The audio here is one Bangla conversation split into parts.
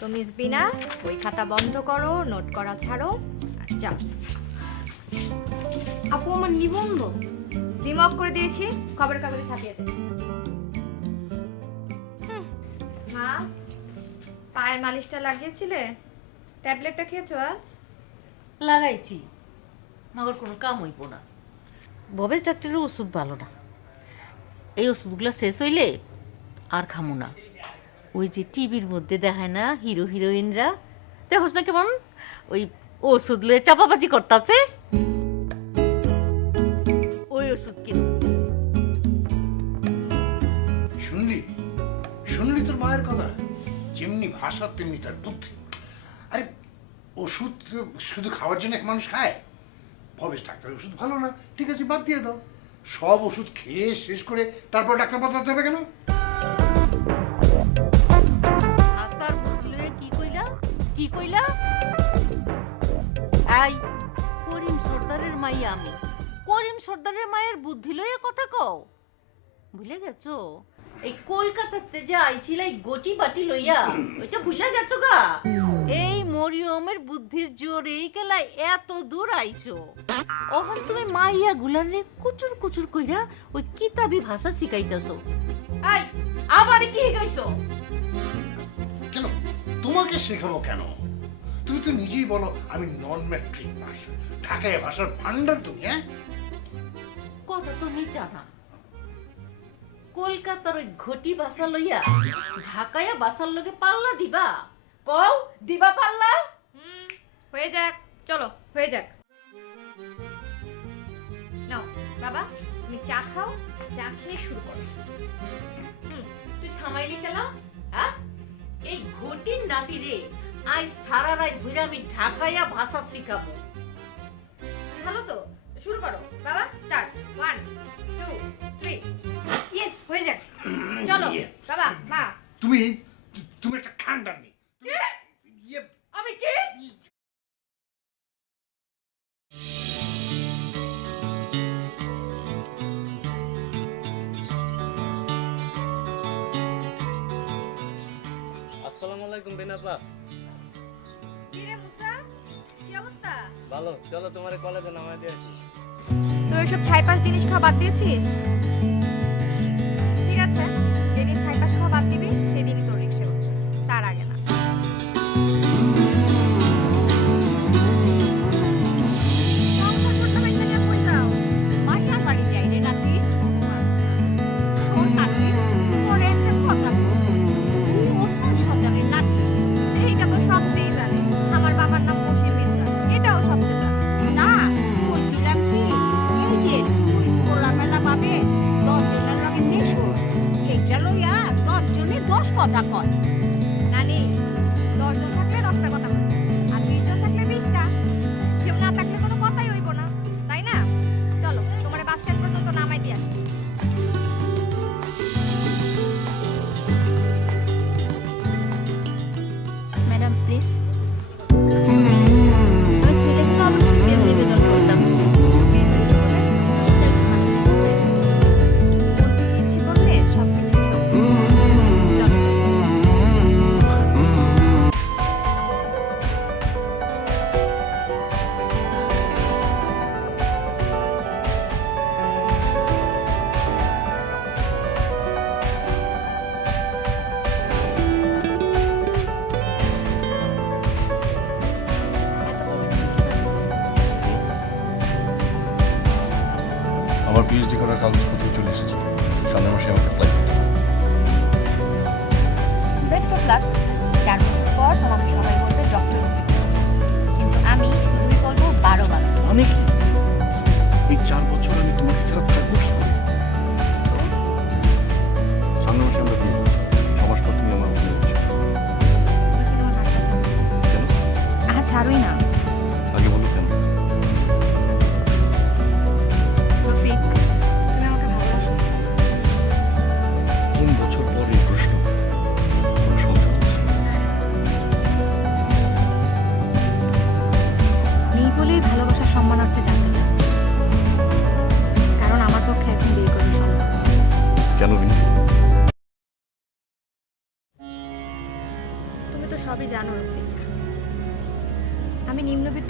তো মিস বিনা ওই খাতা বন্ধ করো, নোট করা ছাড়ো আর যাও। আপু আমার নিবন্ধ রিমুভ করে দিয়েছি, খবরের কাগজে ছাপিয়ে দে। মা, পায়ের মালিশটা লাগিয়েছিলে? ট্যাবলেটটা খেয়েছো আজ? লাগাইছি, মগর কোনো কাম হইব না। ভবেশ ডাক্তারের ওষুধ ভালো না, এই ওষুধগুলো শেষ হইলে আর খামো না। ওই যে টিভির মধ্যে দেখায় না হিরো হিরোইনরা, দেখোস না কেমন ওই ওষুধ লয়ে চাপাবাজি করতেছে, ওই ওষুধ কিন। শুনলি তোর মায়ের কথা, যেমনি ভাষা তেমনি তার বুদ্ধি। আরে ওষুধ শুধু খাওয়ার জন্য এক মানুষ খায়? ভবেশ ডাক্তারের ওষুধ ভালো না, ঠিক আছে বাদ দিয়ে দাও। সব ওষুধ খেয়ে শেষ করে তারপর ডাক্তার বদলাতে হবে কেন? কি কইলা? এই করিম সর্দারের মাইয়া আমি, করিম সর্দারের মায়ের বুদ্ধি লইয়া কথা কও? ভুলে গেছো এই কলকাতাতে যে আইছিল এই গটি বাটি লইয়া, ওইটা ভুলে গেছো গা? এই মরিয়মের বুদ্ধির জোরেই কেলা এত দূর আইছো। এখন তুমি মাইয়া গুলারে কুচুর কুচুর কইরা ওই কিতাবি ভাষা শিখাইতাছো। এই আবার কি শিখাইছো? কেন তোমাকে শেখাবো কেন? তুমি তো নিজেই বলো আমি নন ম্যাট্রিক পাস, ঢাকায় ভাষার ভান্ডার তুমি। কথা তুমি জানা কলকাতার ওই ঘটি বাসা লইয়া ঢাকায়া বাসার লগে পাল্লা দিবা? কও দিবা পাল্লা? হয়ে যাক, চলো হয়ে যাক। নাও বাবা, তুমি চা খাও, চা খেয়ে শুরু করো। তুই থামাইলি কেলা? হ্যাঁ, এই ঘটির নাতি রে আজ সারা রাত ঘুরে আমি ঢাকায়া ভাষা শিখাবো। ভালো তো, শুরু করো বাবা। স্টার্ট, 1 2 3। ইয়েস, হয়ে যাক। চলো বাবা। মা তুমি একটা খান্ডার নেই। আমি কি আসসালামু আলাইকুম বিনাপা। কি রে মুসা, কি অবস্থা? ভালো, চলো তোমারে কলেজে নামায় দিয়ে আসি। তুই ওইসব ছাইপাশ জিনিস খাওয়া বাদ দিয়েছিস? ঠিক আছে, যেদিন ছাইপাশ খাওয়া বাদ দিবি সেদিনই তোর রিক্সা উঠবো, তার আগে না। কথা কয় নানি, 10 জন থাকলে 10টা কথা বলবো, আর 20 জন থাকলে 20টা। কেউ না থাকলে কোনো কথাই হইব না, তাই না? চলো তোমার বাস স্ট্যান্ড পর্যন্ত নামাই দিয়ে আসি। Madam please. আমি ছেলেগুলো আমাকে প্রেম নিবেদন করতাম। ইচ্ছে করলে সবকিছু আমার পিএইচডি করার কাগজপত্র চলে এসেছে, সামনের মাসে আমাকে অ্যাপ্লাই করতে হবে। Best of luck. 4 বছর পর তোমাকে সবাই বলবে ডক্টর, কিন্তু আমি শুধুই বলবো 12 আমি কি এই 4 বছর আমি তোমাকে ছাড়া থাকবো কি করে? সামনের মাসে আমরা বিয়ে করবো, 6 মাস পর তুমি আমার কেন?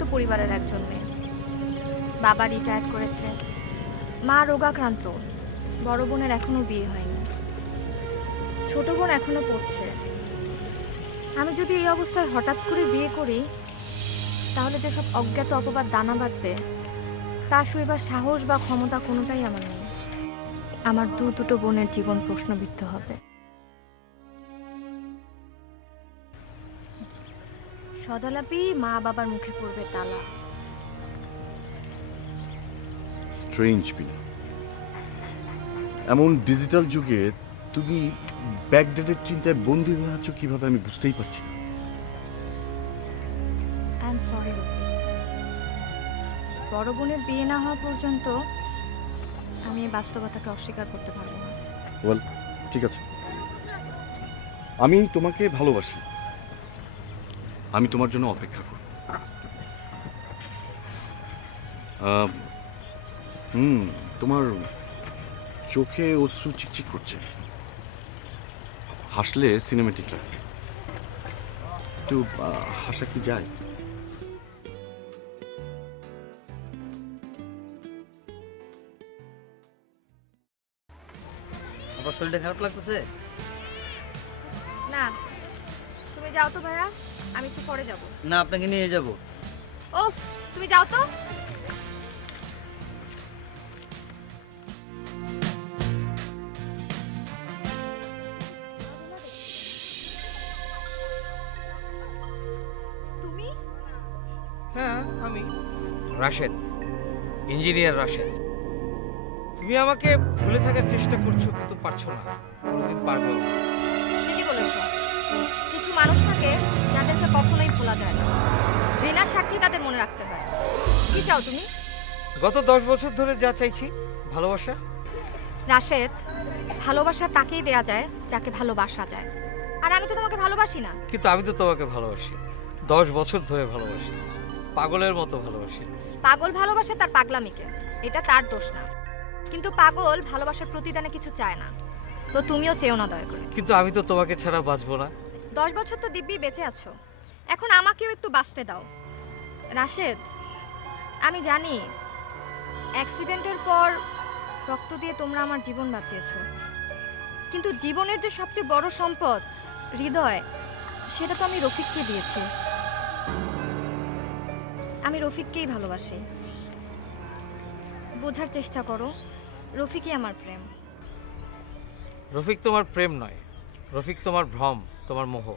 মধ্যবিত্ত পরিবারের একজন মেয়ে। বাবা রিটায়ার করেছে, মা রোগাক্রান্ত, বড় বোনের এখনো বিয়ে হয়নি, ছোট বোন এখনো পড়ছে। আমি যদি এই অবস্থায় হঠাৎ করে বিয়ে করি, তাহলে যেসব অজ্ঞাত অপবাদ দানা বাঁধবে তা সইবার সাহস বা ক্ষমতা কোনোটাই আমার নেই। আমার দুটো বোনের জীবন প্রশ্নবিদ্ধ হবে। সদালাপি মা বাবার মুখে পড়বে তালা। স্ট্রেঞ্জ বিনা, এমন ডিজিটাল যুগে তুমি ব্যাকডেটের চিন্তায় বন্দী হয়ে আছো কিভাবে আমি বুঝতেই পারছি না। আই এম সরি রফিক, বড় বোনের বিয়ে না হওয়া পর্যন্ত আমি এই বাস্তবতাকে অস্বীকার করতে পারবো না। ওয়েল, ঠিক আছে, আমি তোমাকে ভালোবাসি, আমি তোমার জন্য অপেক্ষা করব। তোমার চোখে অশ্রু চিকচিক করছে, হাসলে সিনেমেটিক লাগে, একটু হাসা কি যায়? আমার শরীরটা খারাপ লাগতেছে। না, তুমি যাও তো ভাইয়া, আমি একটু পরে যাব। না, আপনাকে নিয়ে যাব। ওফ, তুমি যাও তো। তুমি? হ্যাঁ, আমি রাশেদ, ইঞ্জিনিয়ার রাশেদ। তুমি আমাকে ভুলে থাকার চেষ্টা করছো, কিন্তু পারছো না, কোনোদিন পারবেও না। ঠিকই বলেছ, কিছু মানুষ থাকে যাদেরকে কখনোই ভোলা যায় না, ঘৃণার স্বার্থে তাদের মনে রাখতে হয়। কি চাও তুমি? গত 10 বছর ধরে যা চাইছি, ভালোবাসা। রাশেদ, ভালোবাসা তাকেই দেয়া যায় যাকে ভালোবাসা যায়, আর আমি তো তোমাকে ভালোবাসি না। কিন্তু আমি তো তোমাকে ভালোবাসি, 10 বছর ধরে ভালোবাসি, পাগলের মতো ভালোবাসি। পাগল ভালোবাসে তার পাগলামিকে, এটা তার দোষ না। কিন্তু পাগল ভালোবাসার প্রতিদানে কিছু চায় না, তো তুমিও চেও না দয়া করে। কিন্তু আমি তো তোমাকে ছাড়া বাঁচবো না। 10 বছর তো দিব্যি বেঁচে আছো, এখন আমাকেও একটু বাঁচতে দাও। রাশেদ, আমি জানি অ্যাক্সিডেন্টের পর রক্ত দিয়ে তোমরা আমার জীবন বাঁচিয়েছো, কিন্তু জীবনের যে সবচেয়ে বড় সম্পদ হৃদয়, সেটা তো আমি রফিককে দিয়েছি। আমি রফিককেই ভালোবাসি। বোঝার চেষ্টা করো, রফিকই আমার প্রেম। রফিক তোমার প্রেম নয়, রফিক তোমার ভ্রম, তোমার মোহ।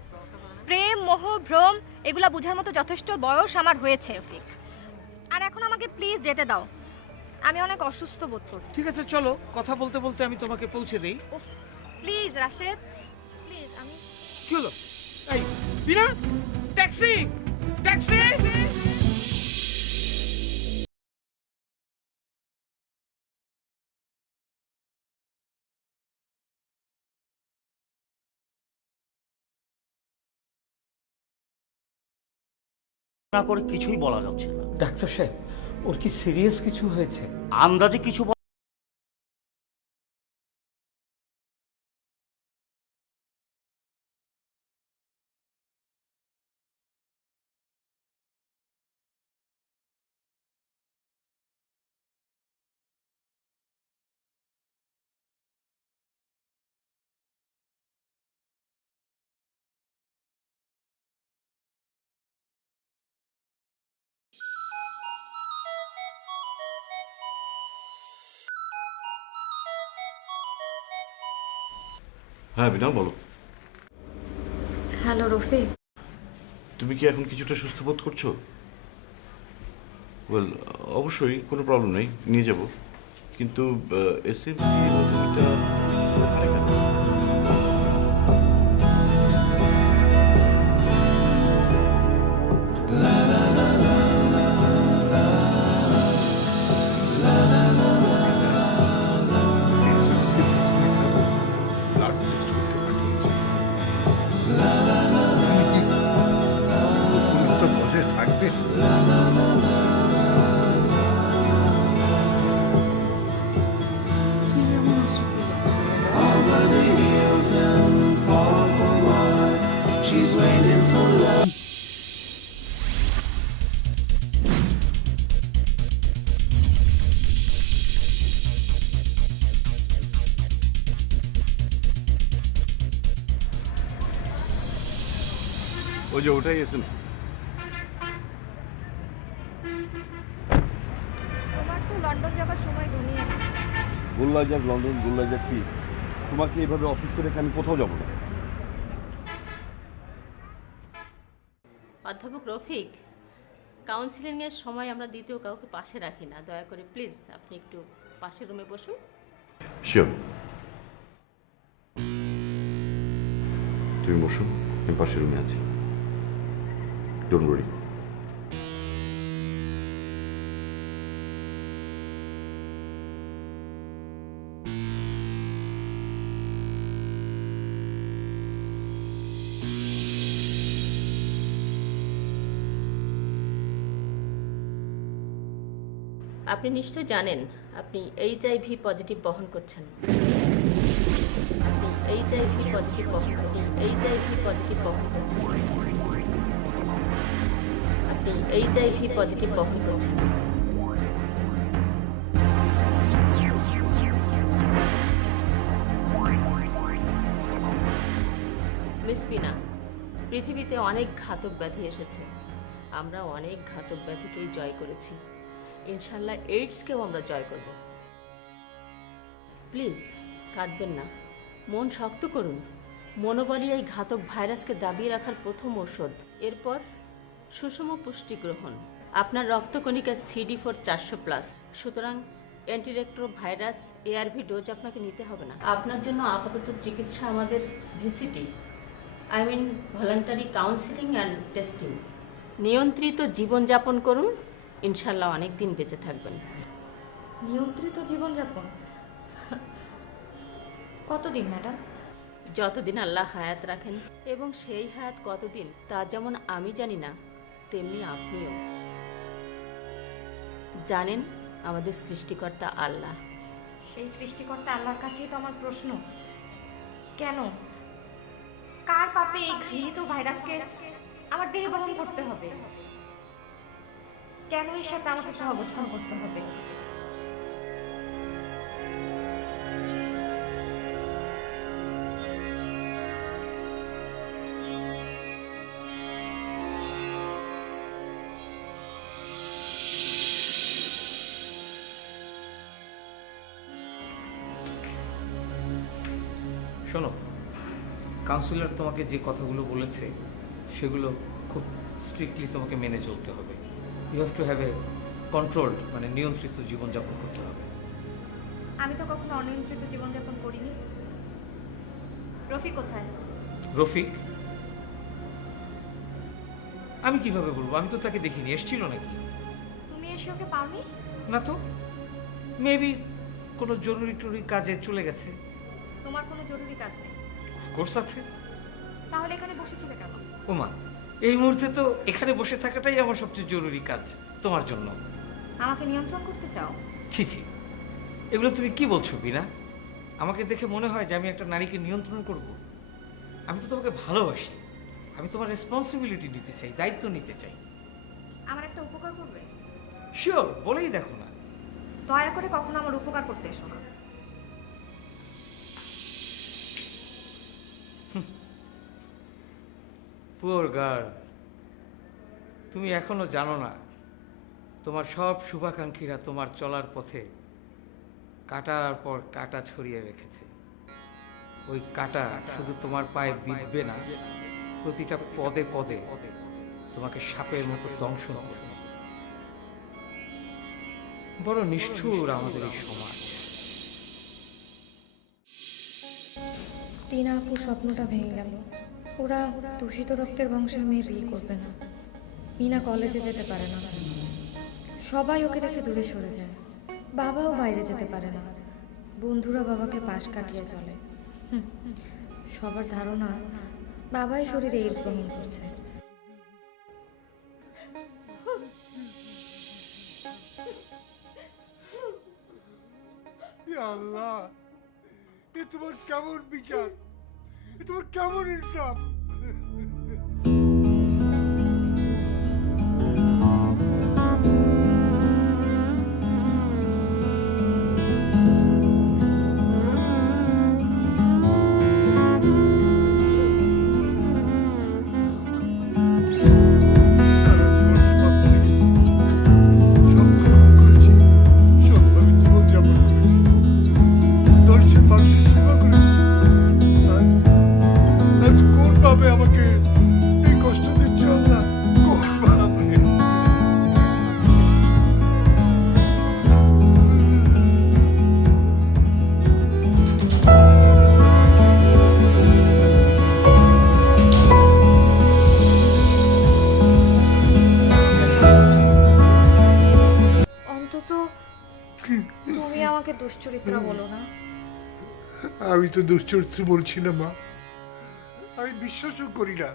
প্রেম, মোহ, ভ্রম এগুলা বোঝার মতো যথেষ্ট বয়স আমার হয়েছে রফিক। আর এখন আমাকে প্লিজ যেতে দাও, আমি অনেক অসুস্থ বোধ করি। ঠিক আছে, চলো, কথা বলতে বলতে আমি তোমাকে পৌঁছে দেই। Please Rashed, please. আমি কি হলো? এই বিনা, ট্যাক্সি, ট্যাক্সি। না করে কিছুই বলা যাচ্ছে না। ডাক্তার সাহেব, ওর কি সিরিয়াস কিছু হয়েছে? আন্দাজে কিছু হ্যাঁ বিনা, বলো। হ্যালো রফিক, তুমি কি এখন কিছুটা সুস্থ বোধ করছো? ওয়েল, অবশ্যই কোনো প্রবলেম নেই, নিয়ে যাব, কিন্তু এসএমসি ওখানে কেন? থাকবে। ওই যে ওটাই এসএমসি। তোমার তো লন্ডন যাবার সময় ঘনিয়ে এলো। গোল্লা যাক লন্ডন, গোল্লা যাক কি, তোমাকে এইভাবে অসুস্থ রেখে আমি কোথাও যাবো না। অধ্যাপক রফিক, কাউন্সিলিংয়ের সময় আমরা দ্বিতীয় কাউকে পাশে রাখি না। দয়া করে প্লিজ আপনি একটু পাশের রুমে বসুন। শিওর, তুমি বসো, আমি পাশের রুমে আছি। Don't worry. আপনি নিশ্চয় জানেন আপনি HIV পজিটিভ বহন করছেন। আপনি HIV পজিটিভ বহন করছেন। HIV পজিটিভ বহন করছেন। আপনি HIV পজিটিভ বহন করছেন। মিস পিনা, পৃথিবীতে অনেক ঘাতক ব্যাধি এসেছে, আমরা অনেক ঘাতক ব্যাধিকেই জয় করেছি। ইনশাল্লাহ এইডসকেও আমরা জয় করব। প্লিজ কাঁদবেন না, মন শক্ত করুন। মনোবলই এই ঘাতক ভাইরাসকে দাবিয়ে রাখার প্রথম ঔষধ। এরপর সুষম পুষ্টি গ্রহণ। আপনার রক্তকণিকা CD4 400+, সুতরাং অ্যান্টিরেক্ট্রো ভাইরাস ARV ডোজ আপনাকে নিতে হবে না। আপনার জন্য আপাতত চিকিৎসা আমাদের VCT, voluntary counselling and testing. নিয়ন্ত্রিত জীবনযাপন করুন, ইনশাল্লাহ অনেক দিন বেঁচে থাকবেন। নিয়ন্ত্রিত জীবনযাপন কতদিন ম্যাডাম? যতদিন আল্লাহ হায়াত রাখেন, এবং সেই হায়াত কতদিন তা যেমন আমি জানি না, তেমনি আপনিও জানেন আমাদের সৃষ্টিকর্তা আল্লাহ। সেই সৃষ্টিকর্তা আল্লাহর কাছেই তো আমার প্রশ্ন, কেন, কার পাপে এই ঘৃণিত ভাইরাসকে আমার দেহে বহন করতে হবে? কেন এর সাথে আমাকে সহাবস্থান করতে হবে? শোনো, কাউন্সিলর তোমাকে যে কথাগুলো বলেছে সেগুলো খুব স্ট্রিক্টলি তোমাকে মেনে চলতে হবে। You have to have a controlled, মানে নিয়ন্ত্রিত জীবনযাপন করতে হবে। আমি তো কখনো অনিয়ন্ত্রিত জীবনযাপন করিনি। রফিক কোথায়? রফিক? আমি কিভাবে বলবো, আমি তো তাকে দেখিনি। এসছিল নাকি? তুমি এসে ওকে পাওনি? না তো, মেবি কোনো জরুরি কাজে চলে গেছে। তোমার কোনো জরুরি কাজ নেই? অফকোর্স আছে। তাহলে এখানে বসেছিলে কেন? ওমা, এই মুহূর্তে তো এখানে বসে থাকাটাই আমার সবচেয়ে জরুরি কাজ তোমার জন্য। আমাকে নিয়ন্ত্রণ করতে চাও? ছি ছি, এগুলো তুমি কি বলছো বিনা? আমাকে দেখে মনে হয় যে আমি একটা নারীকে নিয়ন্ত্রণ করব? আমি তো তোমাকে ভালোবাসি, আমি তোমার রেসপন্সিবিলিটি নিতে চাই, দায়িত্ব নিতে চাই। আমার একটা উপকার করবে? শিওর, বলেই দেখো না। দয়া করে কখনো আমার উপকার করতে এসো না। পুয়ার গার্ল, তুমি এখনো জানো না তোমার সব শুভাকাঙ্ক্ষীরা তোমার চলার পথে কাটার পর কাটা ছড়িয়ে রেখেছে। ওই কাটা শুধু তোমার পায়ে বিঁধবে না, প্রতিটা পদে পদে তোমাকে সাপের মতো দংশন করবে। বড় নিষ্ঠুর আমাদের এই সমাজ। টিনা আপুর স্বপ্নটা ভেঙে গেল। ওরা দূষিত রক্তের বংশের মেয়ে বিয়ে করবে না। মিনা কলেজে যেতে পারে না, সবাই ওকে দেখে দূরে সরে যায়। বাবাও বাইরে যেতে পারে না, বন্ধুরা বাবাকে পাশ কাটিয়ে চলে। সবার ধারণা বাবাই শরীরে এইডস বহন করছে। আল্লাহ, এ তোমার কেমন বিচার, এ তোমার কেমন ইনসাফ? মানুষের সেবা করেছি। আজ কোন ভাবে আমাকে এই কষ্ট দিচ্ছ আল্লাহ? কোন ভাবে? অন্তত তুমি আমাকে দুশ্চরিত্রা বলো না। আমি তো দুশ্চরিত্র বলছি না মা, আমি বিশ্বাসও করি না,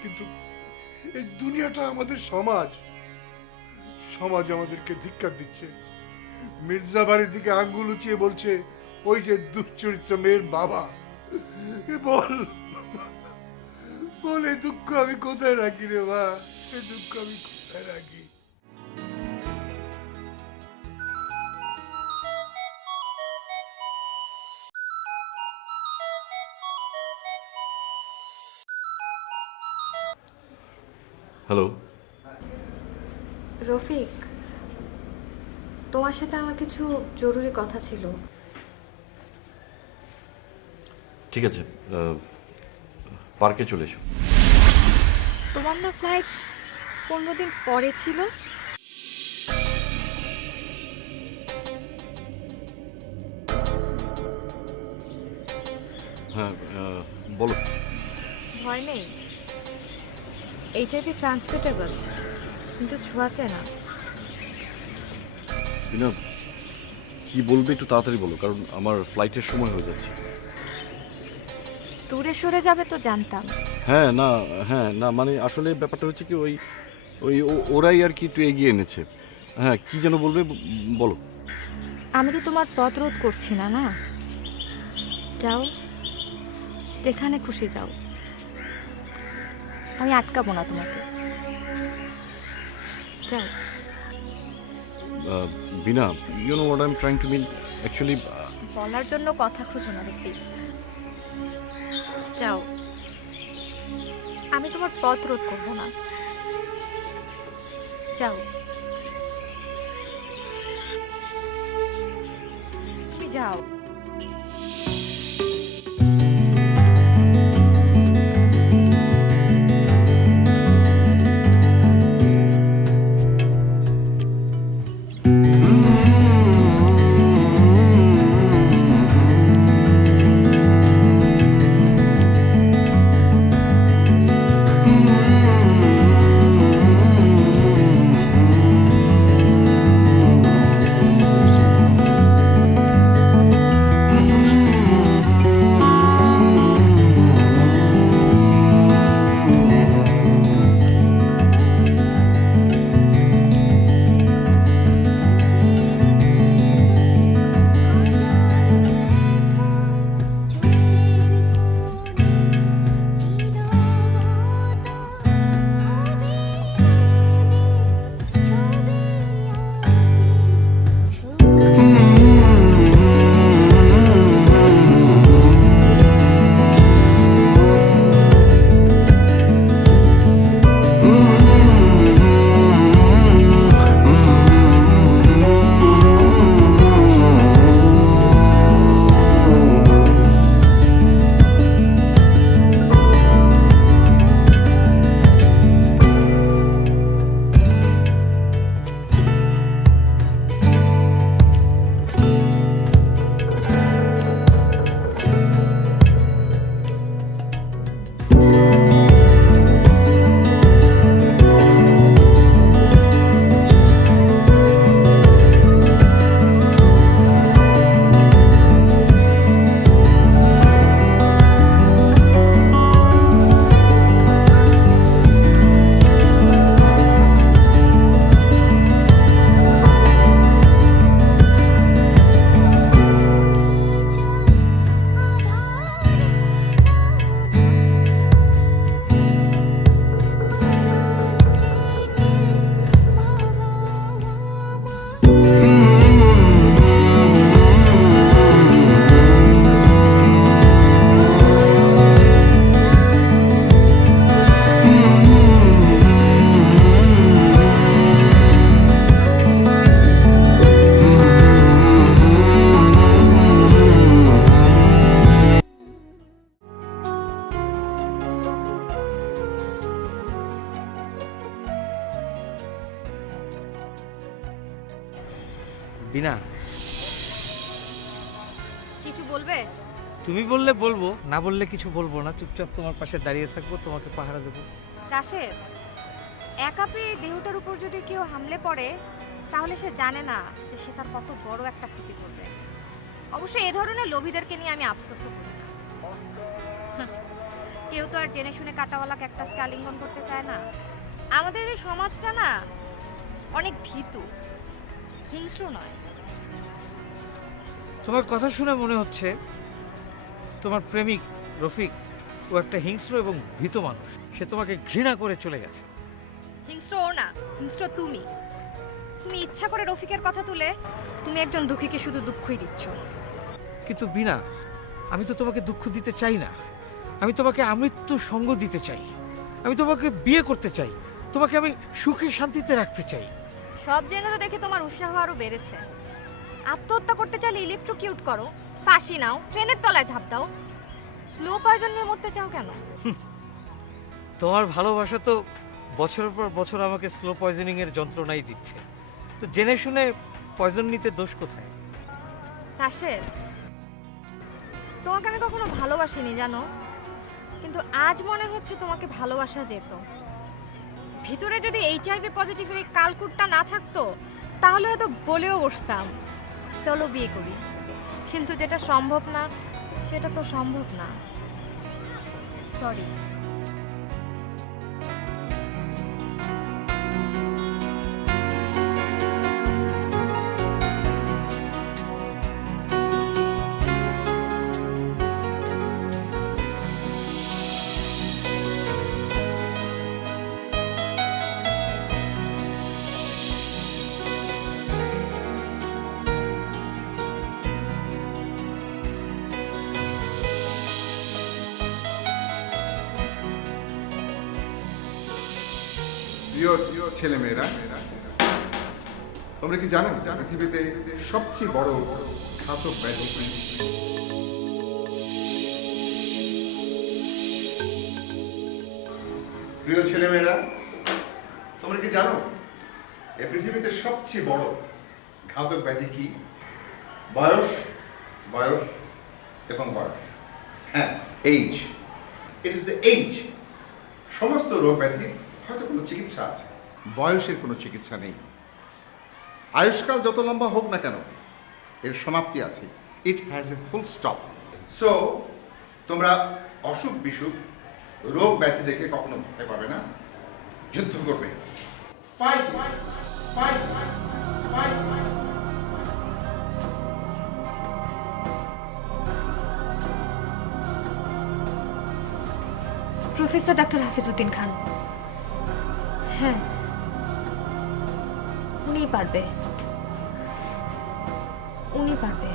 কিন্তু এই দুনিয়াটা আমাদের সমাজ, সমাজ আমাদেরকে ধিক্কার দিচ্ছে। মির্জা বাড়ির দিকে আঙ্গুল উঁচিয়ে বলছে ওই যে দুশ্চরিত্র মেয়ের বাবা। বল বল, এই দুঃখ আমি কোথায় রাখি রে মা, এই দুঃখ আমি কোথায় রাখি? হ্যালো, রফিক, তোমার সাথে আমার কিছু জরুরি কথা ছিল। ঠিক আছে, পার্কে চলে এসো। তোমার না ফ্লাইট 15 দিন পরে ছিল? হ্যাঁ, বলো। ভয় নেই? এইচআইভি ট্রান্সমিটেবল, কিন্তু ছোঁয়াচে না। বিনা, কি বলবে একটু তাড়াতাড়ি বলো, কারণ আমার ফ্লাইটের সময় হয়ে যাচ্ছে। দূরে সরে যাবে তো জানতাম। হ্যাঁ না, মানে আসলে ব্যাপারটা হচ্ছে কি, ওই ওই ওরাই আর কি একটু এগিয়ে এনেছে। হ্যাঁ, কি যেন বলবে, বলো। আমি তো তোমার পথ রোধ করছি না, না? যাও, যেখানে খুশি যাও, আমি আটকাবো না তোমাকে। যাও। Bina, you know what I am trying to mean actually. বলার জন্য কথা খুঁজো না রফিক, যাও। আমি তোমার পথ রোধ করবো না, যাও। তুমি যাও। বিনা, কিছু বলবে? তুমি বললে বলবো, না বললে কিছু বলবো না। চুপচাপ তোমার পাশে দাঁড়িয়ে থাকবো, তোমাকে পাহারা দেবো। রাশেদ, একা পেয়ে দেহটার উপর যদি কেউ হামলে পড়ে তাহলে সে জানে না যে সে তার কত বড় একটা ক্ষতি করবে। অবশ্য এ ধরনের লোভীদেরকে নিয়ে আমি আফসোসও করি না। কেউ তো আর জেনে শুনে কাটাওয়ালা ক্যাকটাসকে আলিঙ্গন করতে চায় না। আমাদের এই সমাজটা না অনেক ভীতু, হিংস্র নয়। তোমার কথা শুনে মনে হচ্ছে তোমার প্রেমিক রফিক ও একটা হিংস্র এবং ভীত মানুষ। সে তোমাকে ঘৃণা করে চলে গেছে। হিংস্র ও না, হিংস্র তুমি। তুমি ইচ্ছা করে রফিকের কথা তুলে তুমি একজন দুঃখীকে শুধু দুঃখই দিচ্ছ। কিন্তু বিনা, আমি তো তোমাকে দুঃখ দিতে চাই না। আমি তোমাকে আমৃত্যু সঙ্গ দিতে চাই। আমি তোমাকে বিয়ে করতে চাই। তোমাকে আমি সুখে শান্তিতে রাখতে চাই। সব জেনে তো দেখে তোমার উৎসাহ আরো বেড়েছে। আত্মহত্যা করতে চাইলে ইলেকট্রোকিউট করো, ফাঁসি নাও, ট্রেনের তলায় ঝাঁপ দাও। স্লো পয়জন নিয়ে মরতে চাও কেন? তোমার ভালোবাসা তো বছরের পর বছর আমাকে স্লো পয়জনিং এর যন্ত্রণাই দিচ্ছে। তো জেনে শুনে পয়জন নিতে দোষ কোথায়? রাশেদ, তোমাকে আমি কখনো ভালোবাসিনি জানো, কিন্তু আজ মনে হচ্ছে তোমাকে ভালোবাসা যেত। ভিতরে যদি HIV পজিটিভের এই কালকুটটা না থাকতো তাহলে হয়তো বলেও বসতাম চলো বিয়ে করি। কিন্তু যেটা সম্ভব না সেটা তো সম্ভব না। সরি। প্রিয় ছেলেমেয়েরা, তোমরা কি জানো পৃথিবীতে সবচেয়ে বড় ঘাতক ব্যাধি কি? প্রিয় ছেলেমেয়েরা, তোমরা কি জানো এই পৃথিবীতে সবচেয়ে বড় ঘাতক ব্যাধি কি? বয়স, বয়স এবং বয়স। হ্যাঁ, age. It is the age. সমস্ত রোগ ব্যাধির হয়তো কোনো চিকিৎসা আছে, বয়সের কোনো চিকিৎসা নেই। আয়ুষ্কাল যত লম্বা হোক না কেন, এর সমাপ্তি আছে। It has a full stop. So তোমরা অসুখ বিসুখ রোগ ব্যাধি দেখে কখনো ভয় পাবে না, যুদ্ধ করবে। Fight, fight, fight. Professor doctor Hafizuddin Khan. হ্যাঁ, উনি পারবে, উনি পারবে।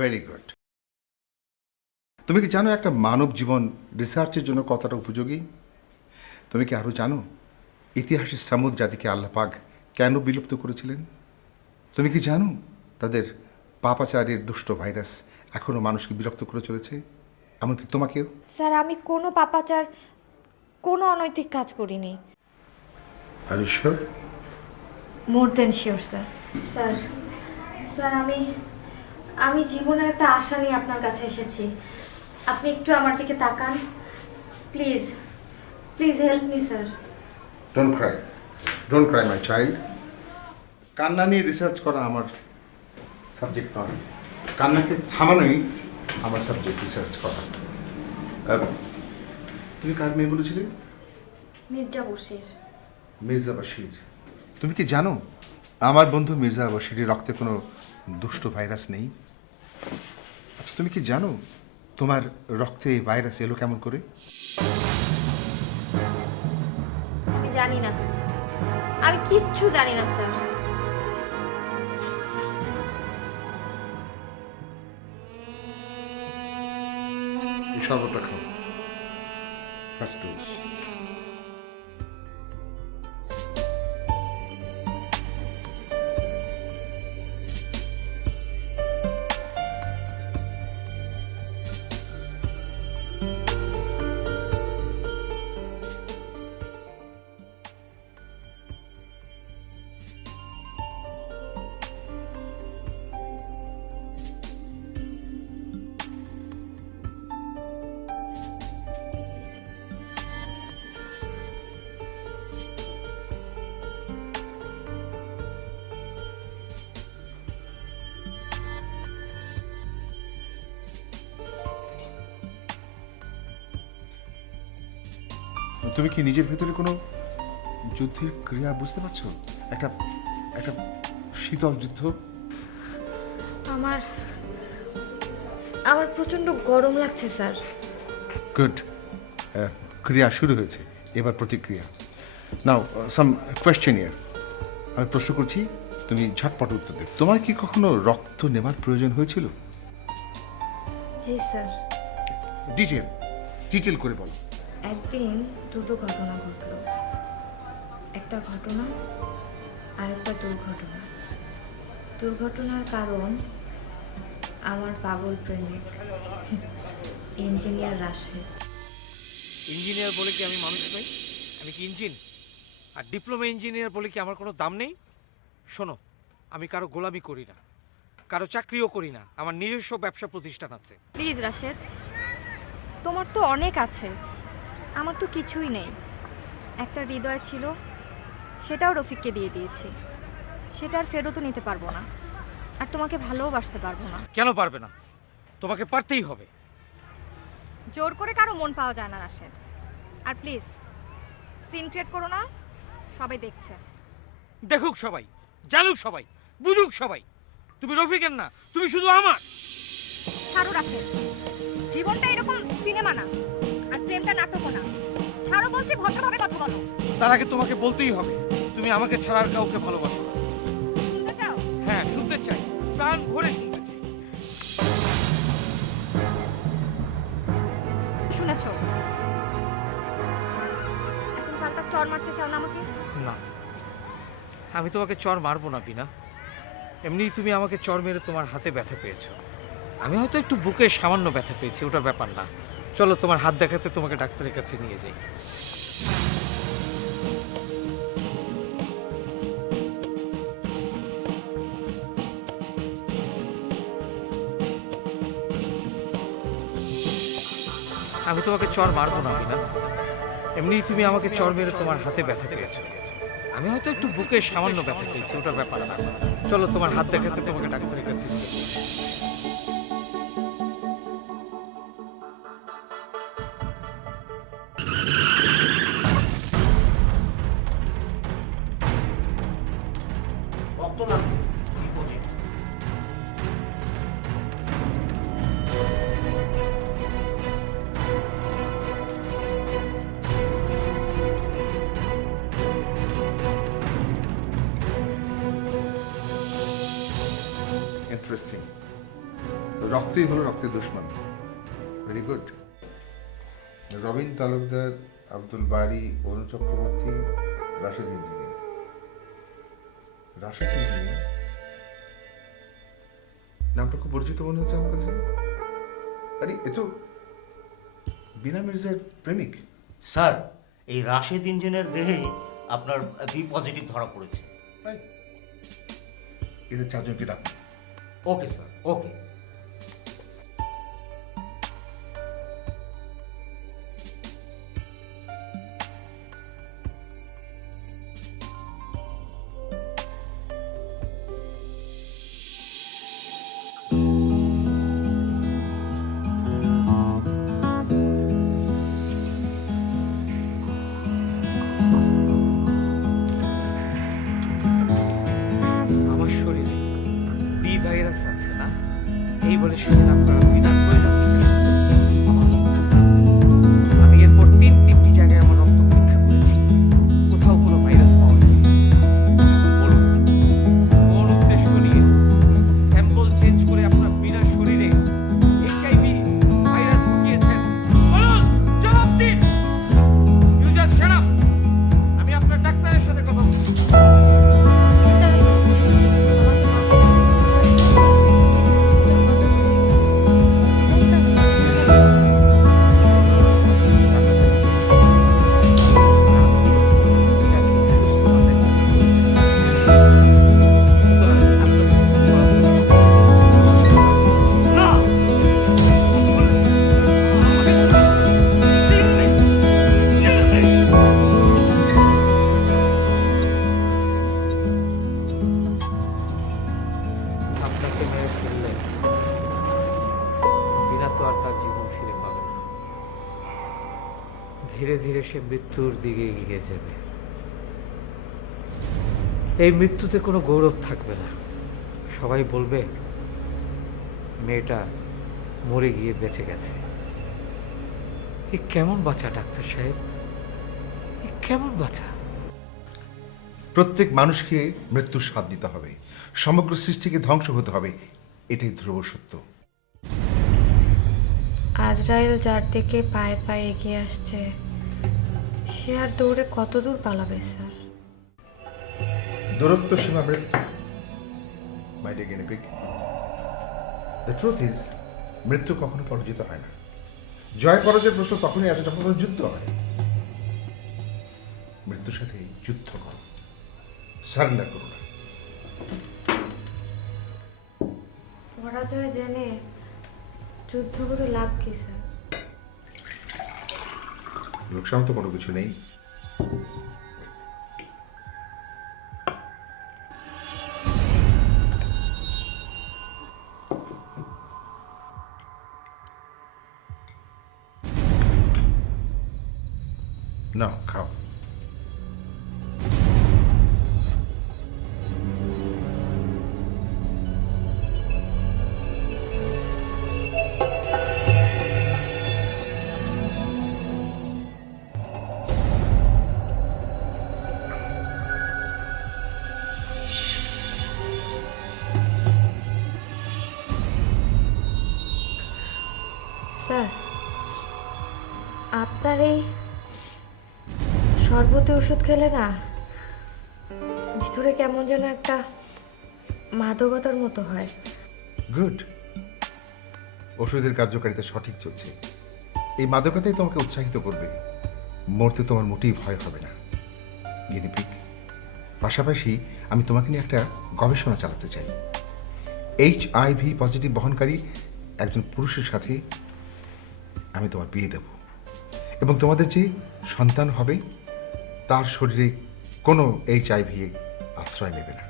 Very good. তুমি কি জানো একটা মানব জীবন রিসার্চের জন্য কতটা উপযোগী? তুমি কি আরো জানো ইতিহাসে সামুদ জাতিকে আল্লাহ পাক কেন বিলুপ্ত করেছিলেন? তুমি কি জানো তাদের পাপাচারের দুষ্ট ভাইরাস এখনো মানুষকে বিরক্ত করে চলেছে, এমনকি তোমাকেও। স্যার আমি কোনো পাপাচার, কোনো অনৈতিক কাজ করিনি। আর ঈশ্বর, মোর দেন শিওর স্যার। স্যার স্যার আমি জীবনের একটা আশা নিয়ে আপনার কাছে এসেছি। আপনি একটু আমার দিকে তাকান please, please help me sir. Don't cry my child. কান্না নিয়ে রিসার্চ করা আমার সাবজেক্ট নয়, কান্নাকে থামানোই আমার সাবজেক্ট রিসার্চ করা। তুমি কার মেয়ে বলেছিলে? মির্জা বশির। মির্জা বশির। তুমি কি জানো আমার বন্ধু মির্জা বশিরের রক্তে কোনো দুষ্ট ভাইরাস নেই? আচ্ছা তুমি কি জানো তোমার রক্তে এই ভাইরাস এলো কেমন করে? আমি জানি না, আমি কিচ্ছু জানি না স্যার। এই শরবতটা খাও, ফার্স্ট ডোজ। তুমি কি নিজের ভেতরে কোনো যুদ্ধের ক্রিয়া বুঝতে পারছো? একটা একটা শীতল যুদ্ধ। আমার আমার প্রচন্ড গরম লাগছে স্যার। গুড, ক্রিয়া শুরু হয়েছে, এবার প্রতিক্রিয়া। নাও সাম কোয়েশ্চেনিয়ার, আমি প্রশ্ন করছি, তুমি ঝটপট উত্তর দেবে। তোমার কি কখনো রক্ত নেবার প্রয়োজন হয়েছিল? জি স্যার। ডিটেল করে বলো। একদিন দুটো ঘটনা ঘটলো, একটা ঘটনা আর একটা দুর্ঘটনা। দুর্ঘটনার কারণ আমার পাগল প্রেমিক ইঞ্জিনিয়ার রাশেদ। ইঞ্জিনিয়ার বলে কি আমি মানুষ নই? আমি কি ইঞ্জিন? আর ডিপ্লোমা ইঞ্জিনিয়ার বলে কি আমার কোনো দাম নেই? শোনো, আমি কারো গোলামি করি না, কারো চাকরিও করি না, আমার নিজস্ব ব্যবসা প্রতিষ্ঠান আছে। প্লিজ রাশেদ, তোমার তো অনেক আছে, আমার তো কিছুই নেই। একটা হৃদয় ছিল, সেটাও রফিককে দিয়ে দিয়েছি, সেটা আর ফেরতও নিতে পারবো না, আর তোমাকে ভালোবাসতে পারবো না। কেন পারবে না? তোমাকে পারতেই হবে। জোর করে কারো মন পাওয়া যায় না রাশেদ। আর প্লিজ সিন ক্রিয়েট করো না, সবাই দেখছে। দেখুক সবাই, জানুক সবাই, বুঝুক সবাই, তুমি রফিকের না, তুমি শুধু আমার। ছাড়ো রাশেদ, জীবনটা এরকম সিনেমা না, আর প্রেমটা নাটকও না। ছাড়ো বলছি, ভদ্রভাবে কথা বলো। তার আগে তোমাকে বলতেই হবে, তুমি আমাকে ছাড়া আর কাউকে ভালোবাসো না। শুনতে চাও? হ্যাঁ, শুনতে চাই, প্রাণ ভরে শুনতে চাই। শুনেছো? এখন পাল্টা চর মারতে চাও না আমাকে? না, আমি তোমাকে চর মারবো না বিনা। এমনিই তুমি আমাকে চর মেরে তোমার হাতে ব্যথা পেয়েছো, আমি হয়তো একটু বুকে সামান্য ব্যথা পেয়েছি, ওটা ব্যাপার না। চলো তোমার হাত দেখাতে তোমাকে ডাক্তারের কাছে নিয়ে যাই। আমি তোমাকে চর মারবো না বিনা। এমনিই তুমি আমাকে চর মেরে তোমার হাতে ব্যথা পেয়েছো, আমি হয়তো একটু বুকে সামান্য ব্যথা পেয়েছি, ওটা ব্যাপার না। চলো তোমার হাত দেখাতে তোমাকে ডাক্তারের কাছে নিয়ে যাই। রক্ত না বিপদে। ইন্টারেস্টিং। রক্তই হলো রক্তের দুশ্মন। Very good. Robin Talukdar, Abdul Bari, Arun Chakraborty, Rashed engineer. Rashed engineer নামটা খুব পরিচিত মনে হচ্ছে আমার কাছে। আরে এ তো বিনা মির্জার প্রেমিক। স্যার, এই রাশেদ ইঞ্জিনের দেহেই আপনার বি পজিটিভ ধরা পড়েছে। তাই এদের চারজনকে ডাক। ওকে স্যার, ওকে। আমার শরীরে বি ভাইরাস আছে না, এই বলে শুনে আপনারা বিনা প্রয়োজন আমার রক্ত। আমি এরপর তিনটি জায়গায় আমার রক্ত পরীক্ষা করেছি, কোথাও কোনো ভাইরাস পাওয়া যায়। বলুন কোন উদ্দেশ্য নিয়ে স্যাম্পল চেঞ্জ করে আপনার বিনা শরীরে এইচআইভি ভাইরাস ঢুকিয়েছেন? বলুন, জবাব দিন। You just shut up. আমি আপনার ডাক্তারের সাথে কথা বলছি। আপনাকে মেরে ফেললে বিনা তো আর তার জীবন ফিরে পাবে না। ধীরে ধীরে সে মৃত্যুর দিকে এগিয়ে যাবে। এই মৃত্যুতে কোনো গৌরব থাকবে না। সবাই বলবে মেয়েটা মরে গিয়ে বেঁচে গেছে। এ কেমন বাঁচা ডাক্তার সাহেব, এ কেমন বাঁচা? প্রত্যেক মানুষকে মৃত্যুর স্বাদ দিতে হবে, সমগ্র সৃষ্টিকে ধ্বংস হতে হবে, এটাই ধ্রুব সত্য। আজরাইল যার দিকে পায়ে পায়ে এগিয়ে আসছে, সে আর দৌড়ে কত দূর পালাবে স্যার? দূরত্ব সীমা মৃত্যু। My dear guinea pig, the truth is মৃত্যু কখনো পরাজিত হয় না। জয় পরাজয়ের প্রশ্ন তখনই আসে যখন কোনো যুদ্ধ হয়। মৃত্যুর সাথে যুদ্ধ করো, সারেন্ডার করো না। পরাজয় জেনে যুদ্ধ করে লাভ কি স্যার? লোকসান তো কোনো কিছু নেই। না, খাও। স্যার, আপনার এই শরবতে ওষুধ খেলে না ভিতরে কেমন যেন একটা মাদকতার মতো হয়। গুড। ওষুধের কার্যকারিতা সঠিক চলছে। এই মাদকতাই তোমাকে উৎসাহিত করবে। মরতে তোমার মোটেই ভয় হবে না গিনিপিগ। পাশাপাশি আমি তোমাকে নিয়ে একটা গবেষণা চালাতে চাই। HIV পজিটিভ বহনকারী একজন পুরুষের সাথে আমি তোমার বিয়ে দেব, এবং তোমাদের যে সন্তান হবে তার শরীরে কোনো HIV আশ্রয় নেবে না।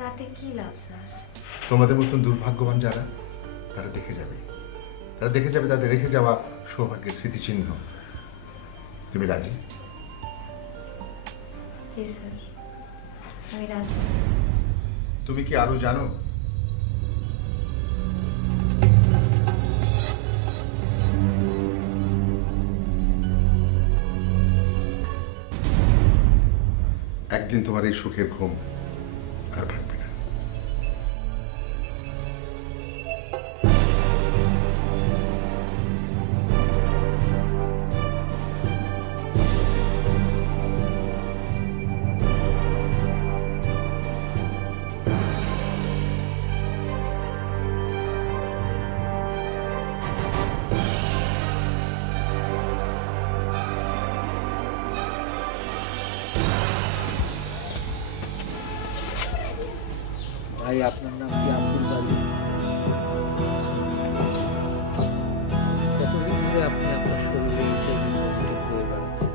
তাতে কি লাভ স্যার? তোমাদের মতন দুর্ভাগ্যবান যারা, তারা দেখে যাবে তাদের রেখে যাওয়া সৌভাগ্যের স্মৃতিচিহ্ন। তুমি রাজি? জি স্যার, আমি রাজি। তুমি কি আরো জানো? একদিন তোমার এই সুখের ঘুম আর ভাঙবে না। ভাই, আপনার নাম কি আব্দুল বারী? কতদিন ধরে আপনি আপনার শরীরে HIV পজিটিভ হয়ে বেড়াচ্ছেন?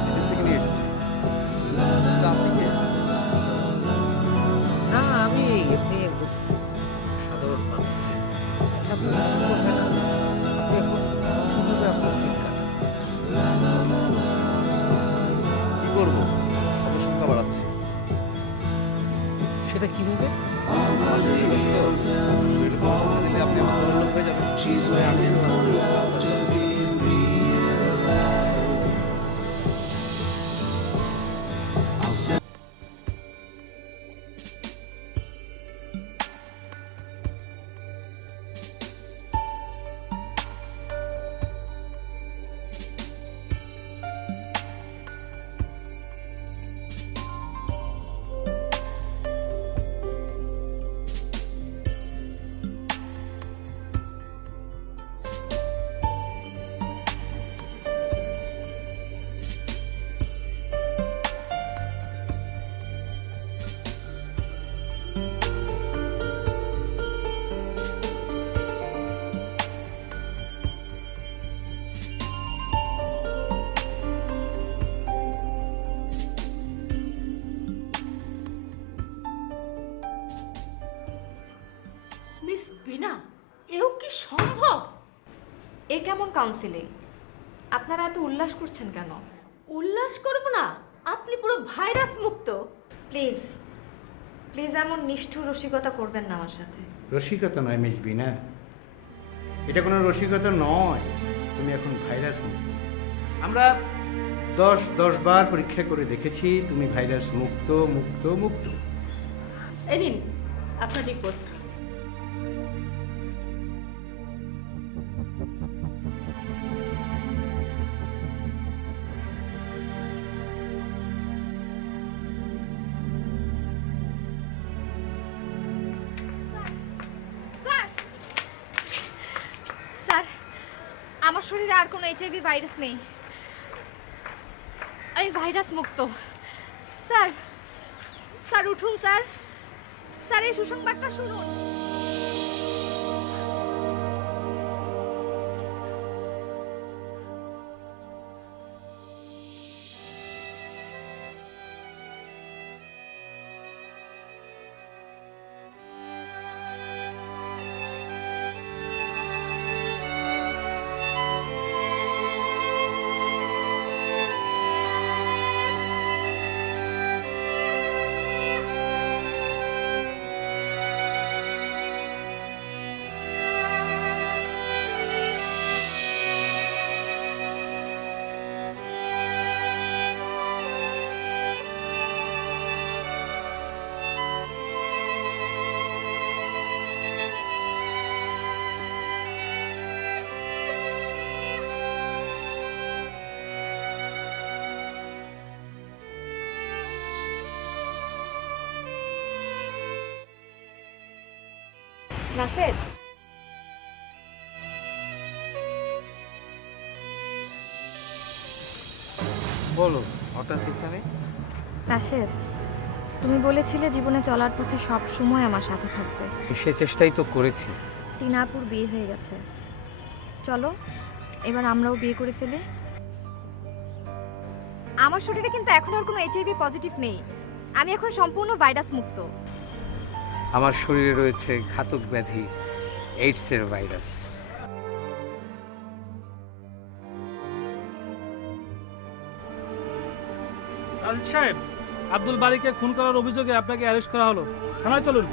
বিদেশ থেকে নিয়ে এসেছি। তা আপনি কে? না, আমি এমনি একজন সাধারণ মানুষ। আচ্ছা, আপনি এখন কিভাবে আপনার দিন কাটান? কি করবো, জনসংখ্যা বাড়াচ্ছে। সেটা কিভাবে? আমার যদি শরীরে পরামর্শ দিলে আপনি আমার ঘরের লোক হয়ে যাবেন। মিস বিনা, এও কি সম্ভব? এ কেমন কাউন্সিলিং? আপনারা এত উল্লাস করছেন কেন? উল্লাস করব না, আপনি পুরো ভাইরাস মুক্ত। প্লিজ প্লিজ এমন নিষ্ঠুর রসিকতা করবেন না আমার সাথে। রসিকতা নয় মিস বিনা, এটা কোনো রসিকতা নয়। তুমি এখন ভাইরাস মুক্ত। আমরা 10 বার পরীক্ষা করে দেখেছি তুমি ভাইরাস মুক্ত মুক্ত মুক্ত। এই নিন আপনার রিপোর্ট। স্যার, আমার শরীরে আর কোনো HIV ভাইরাস নেই, আমি ভাইরাস মুক্ত। স্যার স্যার উঠুন স্যার, স্যার এই সুসংবাদটা শুনুন। রাশেদ, বলো, হঠাৎ এখানে? রাশেদ, তুমি বলেছিলে জীবনে চলার পথে সব সময় আমার সাথে থাকবে। সে চেষ্টাই তো করেছি। টিনাপুর বিয়ে হয়ে গেছে, চলো এবার আমরাও বিয়ে করে ফেলি। আমার শরীরে কিন্তু এখন আর কোনো HIV পজিটিভ নেই, আমি এখন সম্পূর্ণ ভাইরাস মুক্ত। আমার শরীরে রয়েছে ঘাতক ব্যাধি এইডসের ভাইরাস। আজিজ সাহেব, আব্দুল বারীকে খুন করার অভিযোগে আপনাকে অ্যারেস্ট করা হলো। থানায় চলুন।